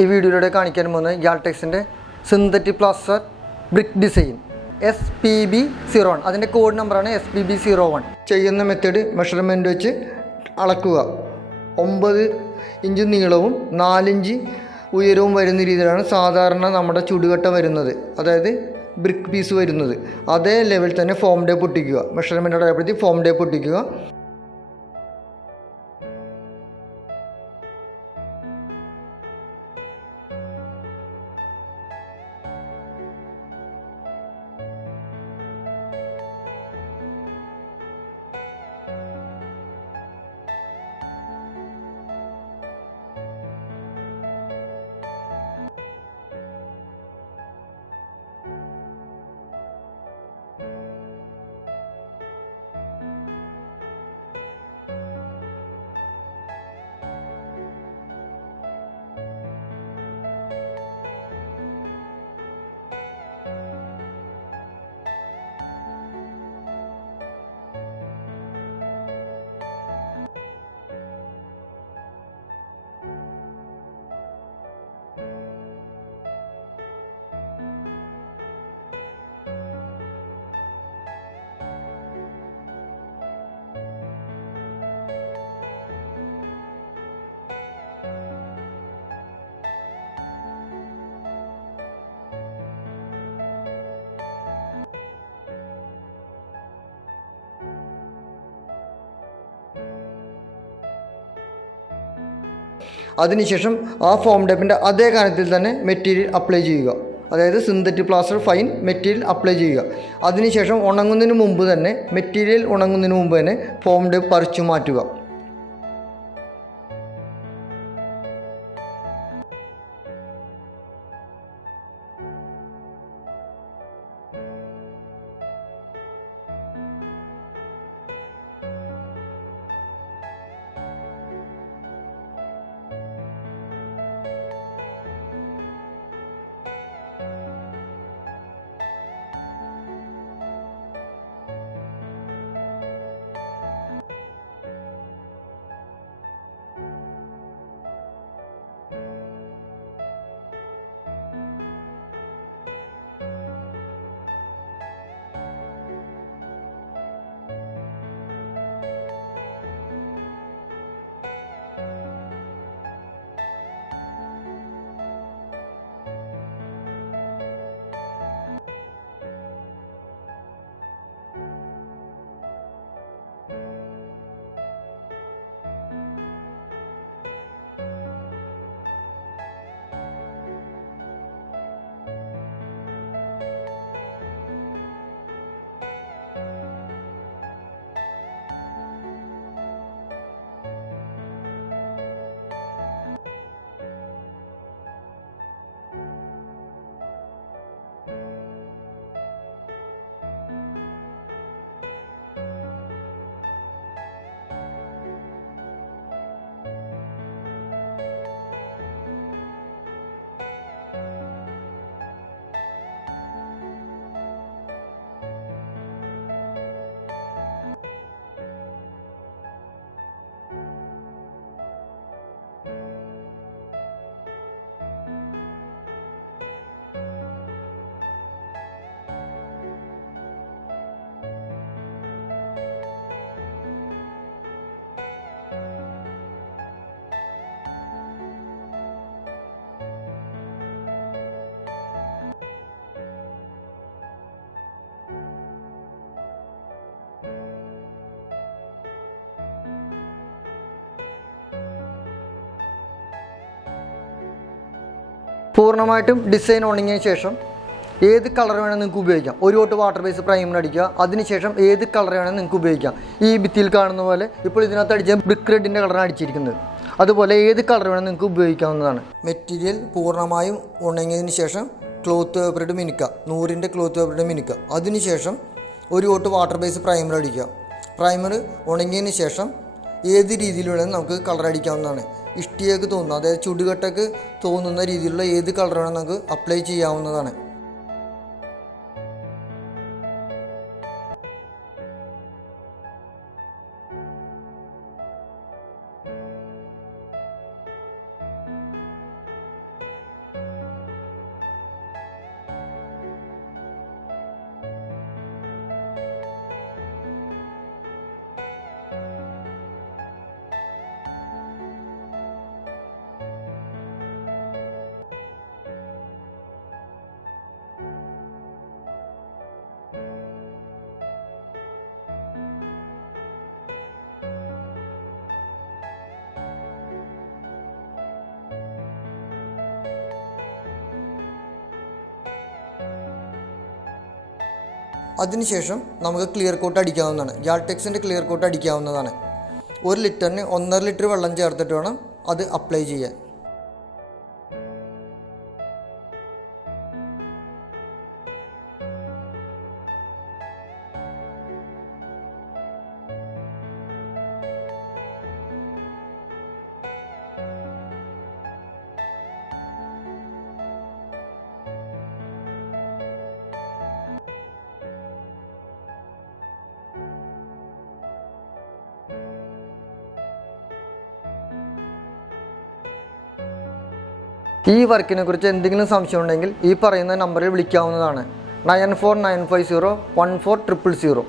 ഈ വീഡിയോയിലൂടെ കാണിക്കാൻ പോകുന്നത് യാൾടെക്സിൻ്റെ synthetic plaster brick design SPB01. അതിൻ്റെ കോഡ് നമ്പറാണ് SPB01. ചെയ്യുന്ന മെത്തേഡ് മെഷർമെൻറ്റ് വെച്ച് അളക്കുക. 9 ഇഞ്ച് നീളവും 4 ഇഞ്ച് ഉയരവും വരുന്ന രീതിയിലാണ് സാധാരണ നമ്മുടെ ചുടുകട്ട വരുന്നത്, അതായത് ബ്രിക്ക് പീസ് വരുന്നത്. അതേ ലെവൽ തന്നെ ഫോം ടേപ്പ് ഒട്ടിക്കുക. മെഷർമെൻറ്റോടെ ആയപ്പോഴത്തേക്ക് ഫോം ടേപ്പ് ഒട്ടിക്കുക. അതിനുശേഷം ആ ഫോം ടേപ്പിൻ്റെ അതേ കനത്തിൽ തന്നെ മെറ്റീരിയൽ അപ്ലൈ ചെയ്യുക. അതായത് synthetic plaster fine material apply ചെയ്യുക. അതിനുശേഷം ഉണങ്ങുന്നതിന് മുമ്പ് തന്നെ ഫോം ടേപ്പ് പറിച്ചു മാറ്റുക. പൂർണ്ണമായിട്ടും ഡിസൈൻ ഉണങ്ങിയ ശേഷം ഏത് കളർ വേണമെങ്കിൽ നിങ്ങൾക്ക് ഉപയോഗിക്കാം. ഒരു കോട്ട് വാട്ടർ ബേസ് പ്രൈമർ അടിക്കുക. അതിനുശേഷം ഏത് കളർ വേണമെങ്കിൽ നിങ്ങൾക്ക് ഉപയോഗിക്കാം. ഈ ഭിത്തിയിൽ കാണുന്ന പോലെ ഇപ്പോൾ ഇതിനകത്ത് അടിച്ച ബ്രിക്ക് റെഡിൻ്റെ കളറാണ് അടിച്ചിരിക്കുന്നത്. അതുപോലെ ഏത് കളർ വേണമെങ്കിൽ നിങ്ങൾക്ക് ഉപയോഗിക്കാവുന്നതാണ്. മെറ്റീരിയൽ പൂർണ്ണമായും ഉണങ്ങിയതിന് ശേഷം ക്ലോത്ത് പേപ്പറിട്ട് മിനുക്കുക. 100-ൻ്റെ ക്ലോത്ത് പേപ്പറിട്ട് മിനുക്കുക. അതിനുശേഷം ഒരു കോട്ട് വാട്ടർ ബേസ് പ്രൈമർ അടിക്കുക. പ്രൈമർ ഉണങ്ങിയതിന് ശേഷം ഏത് രീതിയിൽ വേണമെങ്കിൽ നമുക്ക് കളർ അടിക്കാവുന്നതാണ്. ഇഷ്ടികൾക്ക് തോന്നുന്ന, അതായത് ചുടുകട്ടക്ക് തോന്നുന്ന രീതിയിലുള്ള ഏത് കളർ വേണമെങ്കിൽ നമുക്ക് അപ്ലൈ ചെയ്യാവുന്നതാണ്. അതിനുശേഷം നമുക്ക് ക്ലിയർ കോട്ട് അടിക്കാവുന്നതാണ്. യാൾടെക്സിൻ്റെ ക്ലിയർ കോട്ട് അടിക്കാവുന്നതാണ്. 1 ലിറ്ററിന് 1.5 ലിറ്റർ വെള്ളം ചേർത്തിട്ട് വേണം അത് അപ്ലൈ ചെയ്യാൻ. ഈ വർക്കിനെ കുറിച്ച് എന്തെങ്കിലും സംശയം ഉണ്ടെങ്കിൽ ഈ പറയുന്ന നമ്പറിൽ വിളിക്കാവുന്നതാണ്. 9495014000.